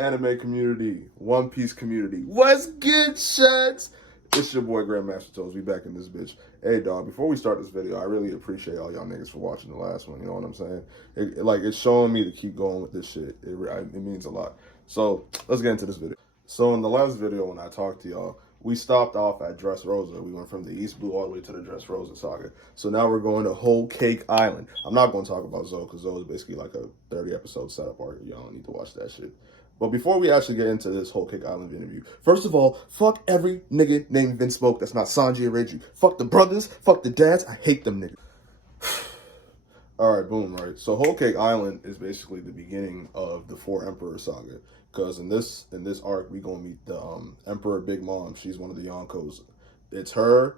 anime community, One Piece community. What's good, Shuts? It's your boy Grandmaster Toes. We back in this bitch. Hey, dog, before we start this video, I really appreciate all y'all niggas for watching the last one. You know what I'm saying? It's showing me to keep going with this shit. It means a lot. So, let's get into this video. So, in the last video when I talked to y'all, we stopped off at Dressrosa. We went from the East Blue all the way to the Dressrosa saga. So now we're going to Whole Cake Island. I'm not going to talk about Zoe, because Zoe is basically like a 30-episode setup arc. Y'all don't need to watch that shit. But before we actually get into this Whole Cake Island interview, first of all, fuck every nigga named Vince Smoke that's not Sanji or Reiji. Fuck the brothers, fuck the dads, I hate them niggas. Alright, boom, right? So Whole Cake Island is basically the beginning of the Four Emperor saga. Because in this arc, we gonna meet the Emperor Big Mom. She's one of the Yonkos. It's her,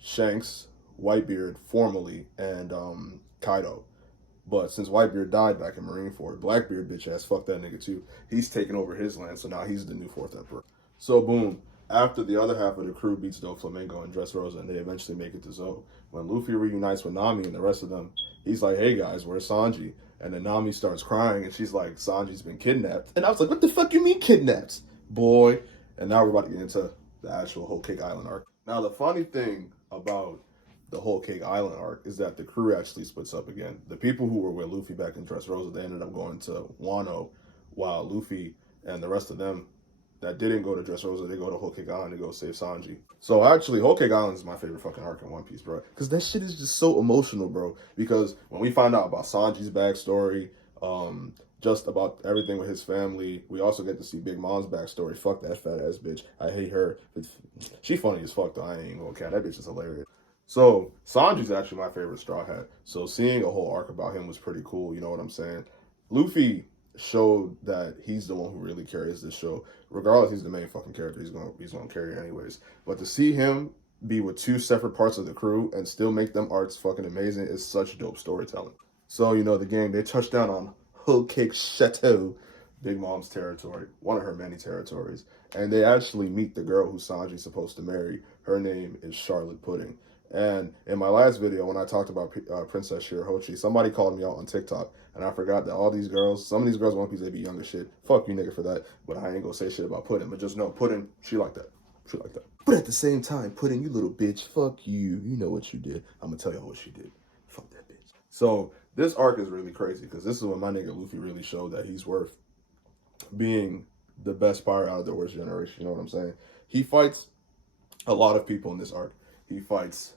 Shanks, Whitebeard, formerly, and Kaido. But since Whitebeard died back in Marineford, Blackbeard bitch ass, fuck that nigga too. He's taken over his land, so now he's the new fourth emperor. So boom, after the other half of the crew beats Doflamingo and Dressrosa, and they eventually make it to Zoe, when Luffy reunites with Nami and the rest of them, he's like, hey guys, where's Sanji? And then Nami starts crying, and she's like, Sanji's been kidnapped. And I was like, what the fuck you mean kidnapped? Boy. And now we're about to get into the actual Whole Cake Island arc. Now, the funny thing about the Whole Cake Island arc is that the crew actually splits up again. The people who were with Luffy back in Dressrosa, they ended up going to Wano, while Luffy and the rest of them that didn't go to Dressrosa, they go to Whole Cake Island to go save Sanji. So actually, Whole Cake Island is my favorite fucking arc in One Piece, bro. Because that shit is just so emotional, bro. Because when we find out about Sanji's backstory, just about everything with his family, we also get to see Big Mom's backstory. Fuck that fat ass bitch. I hate her. She funny as fuck though. I ain't gonna count. That bitch is hilarious. So Sanji's actually my favorite Straw Hat. So seeing a whole arc about him was pretty cool. You know what I'm saying? Luffy showed that he's the one who really carries this show. Regardless, he's the main fucking character. He's gonna carry it anyways. But to see him be with two separate parts of the crew and still make them arcs fucking amazing is such dope storytelling. So, you know, the gang, they touched down on Whole Cake Chateau, Big Mom's territory, one of her many territories. And they actually meet the girl who Sanji's supposed to marry. Her name is Charlotte Pudding. And in my last video, when I talked about Princess Shirahoshi, somebody called me out on TikTok, and I forgot that all these girls, some of these girls in One Piece, they be young as shit. Fuck you, nigga, for that. But I ain't gonna say shit about Pudding. But just know, Pudding, she like that. She like that. But at the same time, Pudding, you little bitch, fuck you. You know what you did. I'm gonna tell you what she did. Fuck that bitch. So this arc is really crazy, because this is when my nigga Luffy really showed that he's worth being the best pirate out of the worst generation. You know what I'm saying? He fights a lot of people in this arc. He fights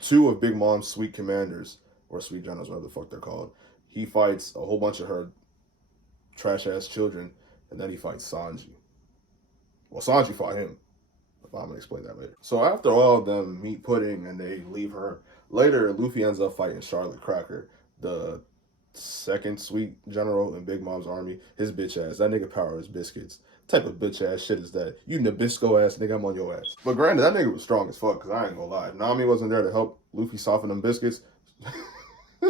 two of Big Mom's sweet commanders, or sweet generals, whatever the fuck they're called. He fights a whole bunch of her trash-ass children, and then he fights Sanji. Well, Sanji fought him. I'm going to explain that later. So after all of them meet Pudding and they leave her, later Luffy ends up fighting Charlotte Cracker, the second sweet general in Big Mom's army. His bitch ass. That nigga power is biscuits. Type of bitch ass shit is that? You Nabisco ass nigga, I'm on your ass. But granted, that nigga was strong as fuck, because I ain't gonna lie. If Nami wasn't there to help Luffy soften them biscuits,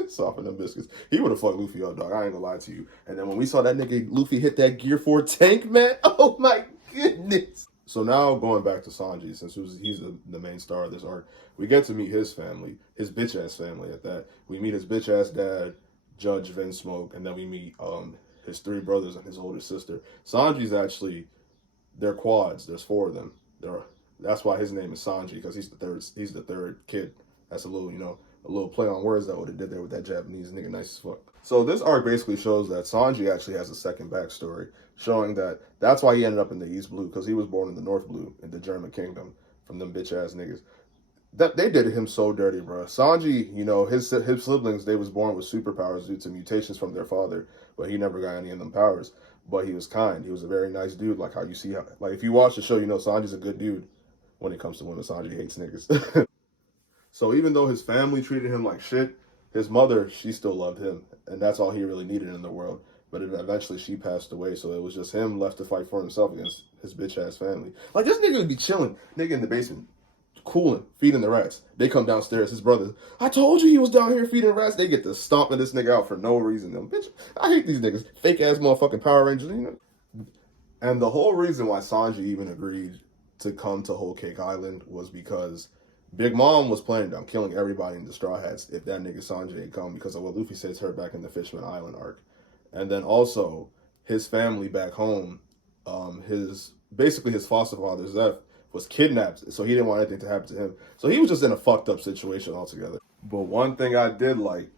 soften them biscuits, he would have fucked Luffy up, dog. I ain't gonna lie to you. And then when we saw that nigga Luffy hit that Gear 4 tank, man, oh my goodness. So now going back to Sanji, since he's the main star of this arc, we get to meet his family, his bitch ass family at that. We meet his bitch ass dad, Judge Vince Smoke, and then we meet his three brothers and his older sister. Sanji's actually, they're quads. There's four of them. That's why his name is Sanji, because he's the third kid. That's a little, you know, a little play on words that would have did there with that Japanese nigga, nice as fuck. So this arc basically shows that Sanji actually has a second backstory, showing that that's why he ended up in the East Blue, because he was born in the North Blue, in the German kingdom, from them bitch ass niggas. That they did him so dirty, bro. Sanji, you know, his siblings, they was born with superpowers due to mutations from their father, but he never got any of them powers. But he was kind. He was a very nice dude, like how you see how, like if you watch the show, you know Sanji's a good dude. When it comes to women, Sanji hates niggas. So even though his family treated him like shit, his mother, she still loved him, and that's all he really needed in the world. But eventually she passed away, so it was just him left to fight for himself against his bitch ass family. Like this nigga would be chilling, nigga in the basement, cooling, feeding the rats. They come downstairs, his brothers, I told you he was down here feeding rats. They get to stomping this nigga out for no reason. Them bitch, I hate these niggas. Fake ass motherfucking Power Rangers, you know? And the whole reason why Sanji even agreed to come to Whole Cake Island was because Big Mom was planning on killing everybody in the Straw Hats if that nigga Sanji had come, because of what Luffy says her back in the Fishman Island arc. And then also, his family back home, his foster father Zeph was kidnapped, so he didn't want anything to happen to him. So he was just in a fucked up situation altogether. But one thing I did like,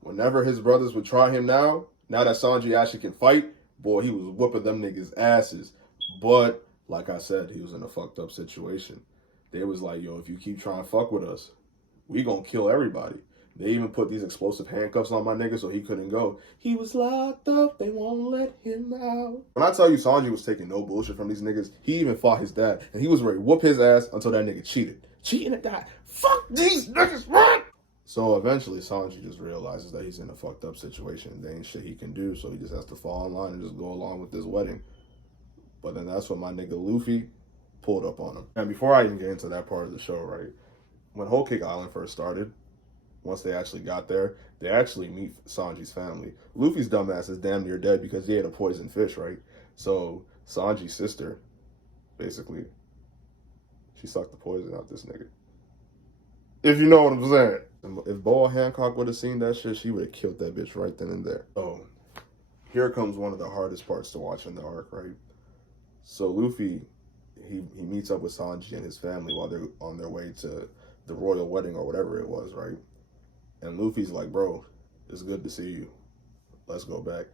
whenever his brothers would try him now that Sanji actually can fight, boy, he was whooping them niggas' asses. But like I said, he was in a fucked up situation. They was like, yo, if you keep trying to fuck with us, we gonna kill everybody. They even put these explosive handcuffs on my nigga so he couldn't go. He was locked up, they won't let him out. When I tell you Sanji was taking no bullshit from these niggas, he even fought his dad, and he was ready to whoop his ass until that nigga cheated. Cheating at that. Fuck these niggas, man! So eventually Sanji just realizes that he's in a fucked up situation. There ain't shit he can do, so he just has to fall in line and just go along with this wedding. But then that's when my nigga Luffy pulled up on him. And before I even get into that part of the show, right, when Whole Cake Island first started, once they actually got there, they actually meet Sanji's family. Luffy's dumbass is damn near dead because he ate a poisoned fish, right? So Sanji's sister, basically, she sucked the poison out this nigga. If you know what I'm saying. If Boa Hancock would have seen that shit, she would have killed that bitch right then and there. Oh, here comes one of the hardest parts to watch in the arc, right? So Luffy, he meets up with Sanji and his family while they're on their way to the royal wedding or whatever it was, right? And Luffy's like, bro, it's good to see you. Let's go back.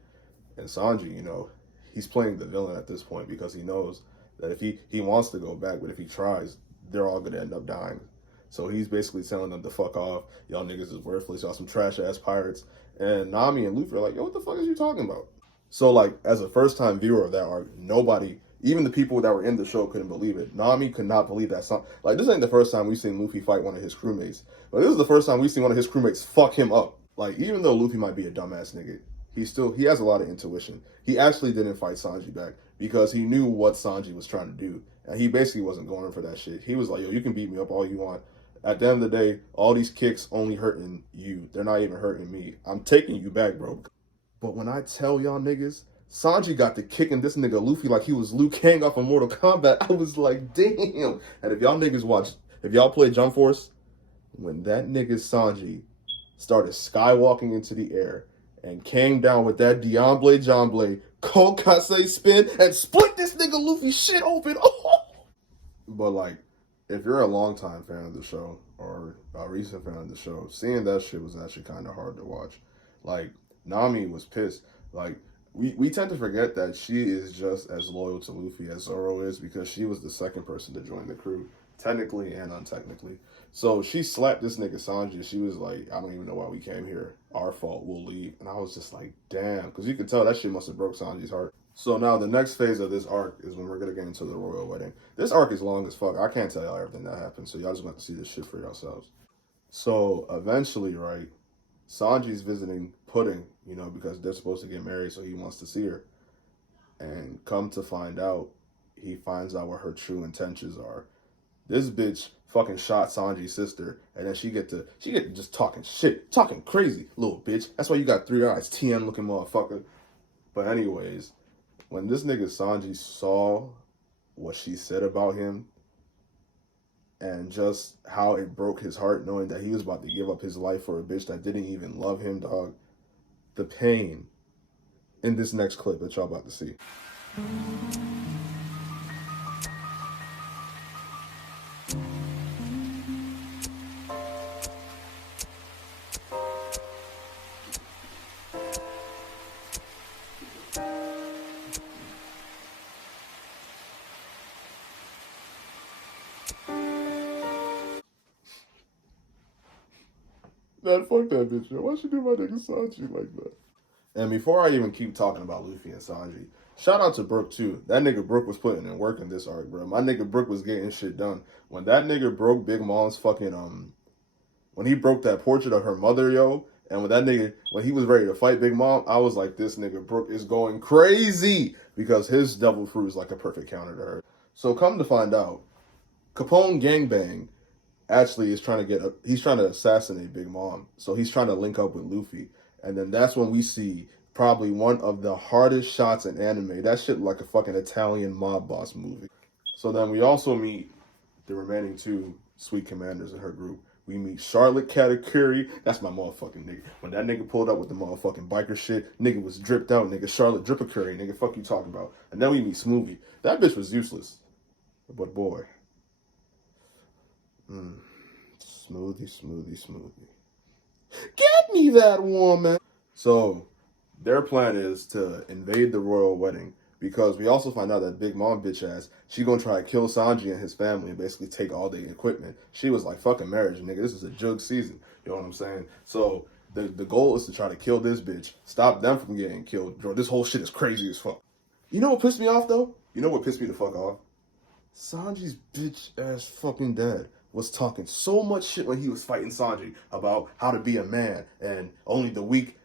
And Sanji, you know, he's playing the villain at this point because he knows that if he wants to go back, but if he tries, they're all going to end up dying. So he's basically telling them to fuck off. Y'all niggas is worthless. Y'all some trash-ass pirates. And Nami and Luffy are like, yo, what the fuck is you talking about? So, like, as a first-time viewer of that arc, nobody, even the people that were in the show couldn't believe it. Nami could not believe that. Like, this ain't the first time we've seen Luffy fight one of his crewmates. But this is the first time we've seen one of his crewmates fuck him up. Like, even though Luffy might be a dumbass nigga, he has a lot of intuition. He actually didn't fight Sanji back because he knew what Sanji was trying to do. And he basically wasn't going for that shit. He was like, yo, you can beat me up all you want. At the end of the day, all these kicks only hurting you. They're not even hurting me. I'm taking you back, bro. But when I tell y'all niggas, Sanji got to kicking this nigga Luffy like he was Liu Kang off of Mortal Kombat, I was like, damn. And if y'all niggas if y'all play Jump Force, when that nigga Sanji started skywalking into the air and came down with that Diamble Jamble, Kokase spin, and split this nigga Luffy shit open. But like, if you're a longtime fan of the show or a recent fan of the show, seeing that shit was actually kind of hard to watch. Like, Nami was pissed. Like, we tend to forget that she is just as loyal to Luffy as Zoro is because she was the second person to join the crew, technically and untechnically. So she slapped this nigga Sanji. She was like, I don't even know why we came here. Our fault, we'll leave. And I was just like, damn. Because you could tell that shit must have broke Sanji's heart. So now the next phase of this arc is when we're going to get into the royal wedding. This arc is long as fuck. I can't tell y'all everything that happened. So y'all just want to see this shit for yourselves. So eventually, right, Sanji's visiting Pudding, you know, because they're supposed to get married, so he wants to see her. And come to find out, he finds out what her true intentions are. This bitch fucking shot Sanji's sister, and then she get to just talking shit, talking crazy, little bitch. That's why you got 3 eyes, TM looking motherfucker. But anyways, when this nigga Sanji saw what she said about him, and just how it broke his heart knowing that he was about to give up his life for a bitch that didn't even love him, dog. The pain in this next clip that y'all about to see. Man, fuck that bitch, yo. Why she do my nigga Sanji like that? And before I even keep talking about Luffy and Sanji, shout out to Brook too. That nigga Brook was putting in work in this arc, bro. My nigga Brook was getting shit done. When that nigga broke Big Mom's fucking when he broke that portrait of her mother, yo, and when he was ready to fight Big Mom, I was like, this nigga Brook is going crazy because his devil fruit is like a perfect counter to her. So come to find out, Capone Gangbang actually is he's trying to assassinate Big Mom. So he's trying to link up with Luffy. And then that's when we see probably one of the hardest shots in anime. That shit like a fucking Italian mob boss movie. So then we also meet the remaining 2 sweet commanders in her group. We meet Charlotte Katakuri. That's my motherfucking nigga. When that nigga pulled up with the motherfucking biker shit, nigga was dripped out, nigga. Charlotte Drippacurry, nigga. Fuck you talking about. And then we meet Smoothie. That bitch was useless. But boy. Smoothie. Get me that woman. So their plan is to invade the royal wedding because we also find out that Big Mom bitch ass, she gonna try to kill Sanji and his family and basically take all the equipment. She was like, fucking marriage, nigga. This is a jug season. You know what I'm saying? So the goal is to try to kill this bitch, stop them from getting killed. Bro, this whole shit is crazy as fuck. You know what pissed me off though? You know what pissed me the fuck off? Sanji's bitch ass fucking dad was talking so much shit when he was fighting Sanji about how to be a man and only the weak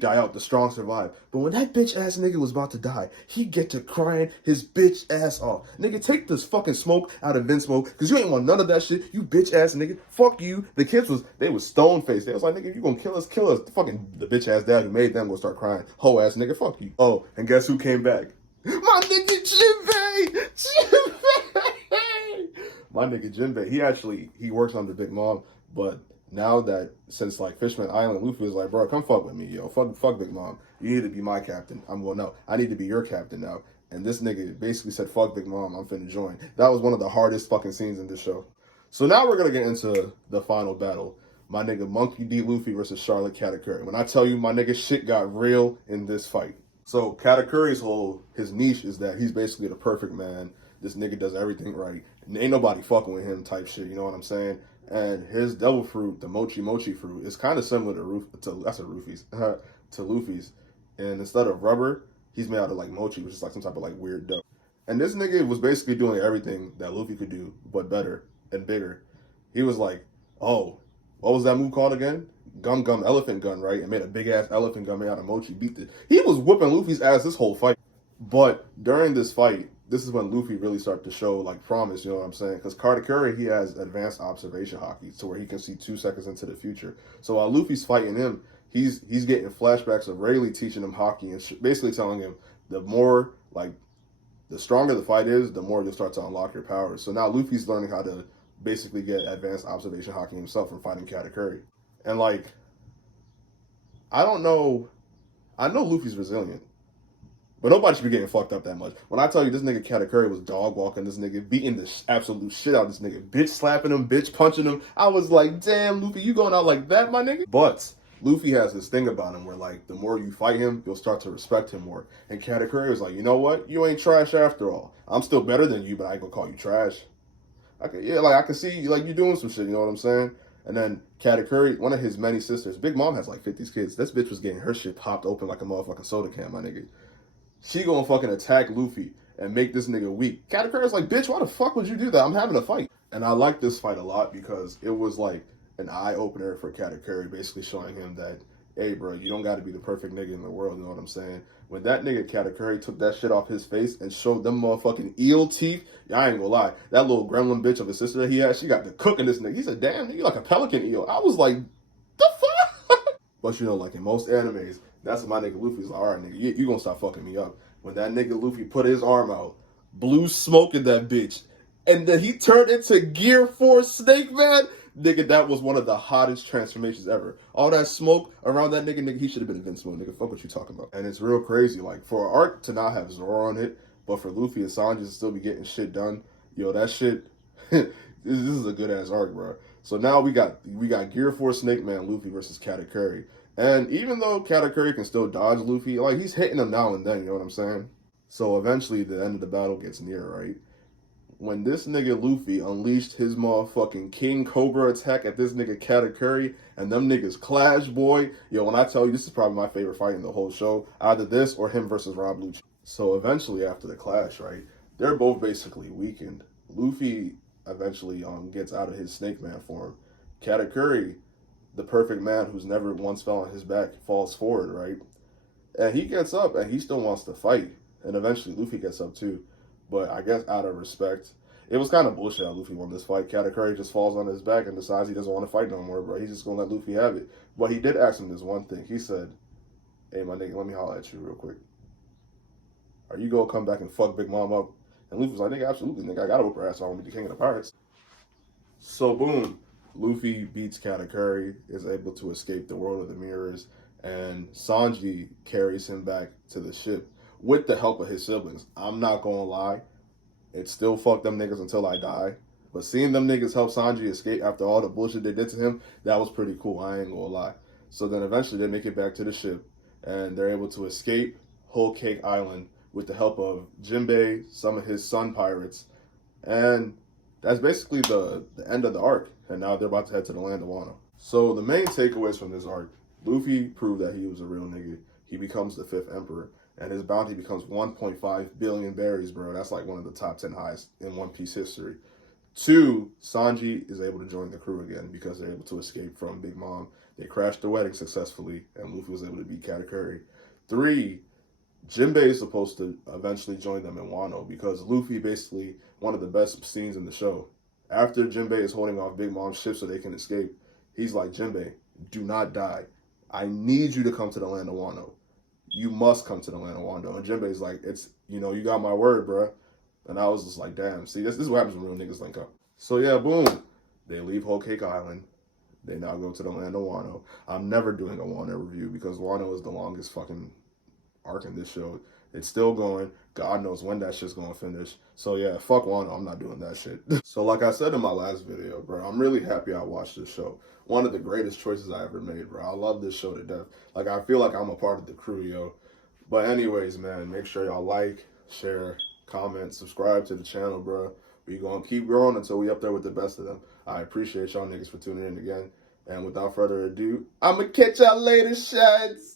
die out, the strong survive. But when that bitch ass nigga was about to die, he get to crying his bitch ass off. Nigga, take this fucking smoke out of Vince smoke, cause you ain't want none of that shit. You bitch ass nigga. Fuck you. The kids they was stone faced. They was like, nigga, you gonna kill us, kill us. Fucking the bitch ass dad who made them go start crying. Ho ass nigga, fuck you. Oh, and guess who came back? My nigga Jinbei! My nigga Jinbei, he works under Big Mom, but now that since like Fishman Island, Luffy is like, bro, come fuck with me, yo. Fuck Big Mom. You need to be my captain. No, I need to be your captain now. And this nigga basically said, fuck Big Mom, I'm finna join. That was one of the hardest fucking scenes in this show. So now we're gonna get into the final battle. My nigga Monkey D. Luffy versus Charlotte Katakuri. When I tell you my nigga shit got real in this fight. So Katakuri's his niche is that he's basically the perfect man. This nigga does everything right. And ain't nobody fucking with him type shit, you know what I'm saying? And his devil fruit, the mochi fruit, is kind of similar to Luffy's. And instead of rubber, he's made out of like mochi, which is like some type of like weird dough. And this nigga was basically doing everything that Luffy could do, but better and bigger. He was like, oh, what was that move called again? Gum elephant gun, right? And made a big ass elephant gun made out of mochi. He was whooping Luffy's ass this whole fight. But during this fight, this is when Luffy really started to show like promise, you know what I'm saying? Because Katakuri, he has advanced observation haki to where he can see 2 seconds into the future. So while Luffy's fighting him, he's getting flashbacks of Rayleigh teaching him haki and basically telling him the stronger the fight is, the more you'll start to unlock your powers. So now Luffy's learning how to basically get advanced observation haki himself from fighting Katakuri. And like, I know Luffy's resilient. But nobody should be getting fucked up that much. When I tell you this nigga Katakuri was dog walking this nigga, beating the absolute shit out of this nigga, bitch slapping him, bitch punching him, I was like, damn, Luffy, you going out like that, my nigga? But Luffy has this thing about him where like the more you fight him, you'll start to respect him more. And Katakuri was like, you know what? You ain't trash after all. I'm still better than you, but I ain't gonna call you trash. I can see like you doing some shit, you know what I'm saying? And then Katakuri, one of his many sisters, Big Mom has like 50 kids. This bitch was getting her shit popped open like a motherfucking soda can, my nigga. She gonna fucking attack Luffy and make this nigga weak. Katakuri's like, bitch, why the fuck would you do that? I'm having a fight. And I like this fight a lot because it was like an eye-opener for Katakuri, basically showing him that, hey, bro, you don't got to be the perfect nigga in the world, you know what I'm saying? When that nigga Katakuri took that shit off his face and showed them motherfucking eel teeth, I ain't gonna lie, that little gremlin bitch of a sister that he had, she got to cooking this nigga. He said, damn, nigga, you like a pelican eel. I was like, the fuck? But you know, like in most animes, that's what my nigga Luffy's like, all right, nigga, you gonna stop fucking me up. When that nigga Luffy put his arm out, blew smoke in that bitch, and then he turned into Gear 4 Snake Man, nigga, that was one of the hottest transformations ever. All that smoke around that nigga, he should have been invincible, nigga. Fuck what you talking about. And it's real crazy, like, for an arc to not have Zoro on it, but for Luffy and Sanji to still be getting shit done, yo, that shit, this is a good-ass arc, bro. So now we got Gear 4 Snake Man Luffy versus Katakuri. And even though Katakuri can still dodge Luffy, like, he's hitting him now and then, you know what I'm saying? So eventually the end of the battle gets near, right? When this nigga Luffy unleashed his motherfucking King Cobra attack at this nigga Katakuri, and them niggas clash, boy. Yo, when I tell you, this is probably my favorite fight in the whole show. Either this or him versus Rob Lucci. So eventually after the clash, right, they're both basically weakened. Luffy eventually gets out of his Snake Man form. Katakuri, the perfect man who's never once fell on his back, falls forward, right? And he gets up and he still wants to fight. And eventually Luffy gets up too. But I guess out of respect, it was kind of bullshit how Luffy won this fight. Katakuri just falls on his back and decides he doesn't want to fight no more, bro. He's just going to let Luffy have it. But he did ask him this one thing. He said, hey, my nigga, let me holler at you real quick. Are you going to come back and fuck Big Mom up? And Luffy was like, nigga, absolutely, nigga. I got to whoop her ass. I want to be the king of the pirates. So, boom. Luffy beats Katakuri, is able to escape the world of the mirrors, and Sanji carries him back to the ship with the help of his siblings. I'm not gonna lie, it still fucked them niggas until I die. But seeing them niggas help Sanji escape after all the bullshit they did to him, that was pretty cool. I ain't gonna lie. So then eventually they make it back to the ship, and they're able to escape Whole Cake Island with the help of Jinbei, some of his son pirates, and that's basically the end of the arc. And now they're about to head to the land of Wano. So the main takeaways from this arc: Luffy proved that he was a real nigga. He becomes the fifth emperor, and his bounty becomes 1.5 billion berries, bro. That's like one of the top 10 highest in One Piece history. Two, Sanji is able to join the crew again because they're able to escape from Big Mom. They crashed the wedding successfully, and Luffy was able to beat Katakuri. Three, Jinbei is supposed to eventually join them in Wano because Luffy basically one of the best scenes in the show. After Jinbei is holding off Big Mom's ship so they can escape, he's like, Jinbei, do not die. I need you to come to the land of Wano. You must come to the land of Wano. And Jinbei's like, it's, you know, you got my word, bruh. And I was just like, damn, see, this is what happens when real niggas link up. So yeah, boom. They leave Whole Cake Island. They now go to the land of Wano. I'm never doing a Wano review because Wano is the longest fucking arc in this show. It's still going. God knows when that shit's gonna finish. So yeah, fuck Wano. I'm not doing that shit. So like I said in my last video, bro, I'm really happy I watched this show. One of the greatest choices I ever made, bro. I love this show to death. Like, I feel like I'm a part of the crew, yo. But anyways, man, make sure y'all like, share, comment, subscribe to the channel, bro. We gonna keep growing until we up there with the best of them. I appreciate y'all niggas for tuning in again. And without further ado, I'ma catch y'all later, shads.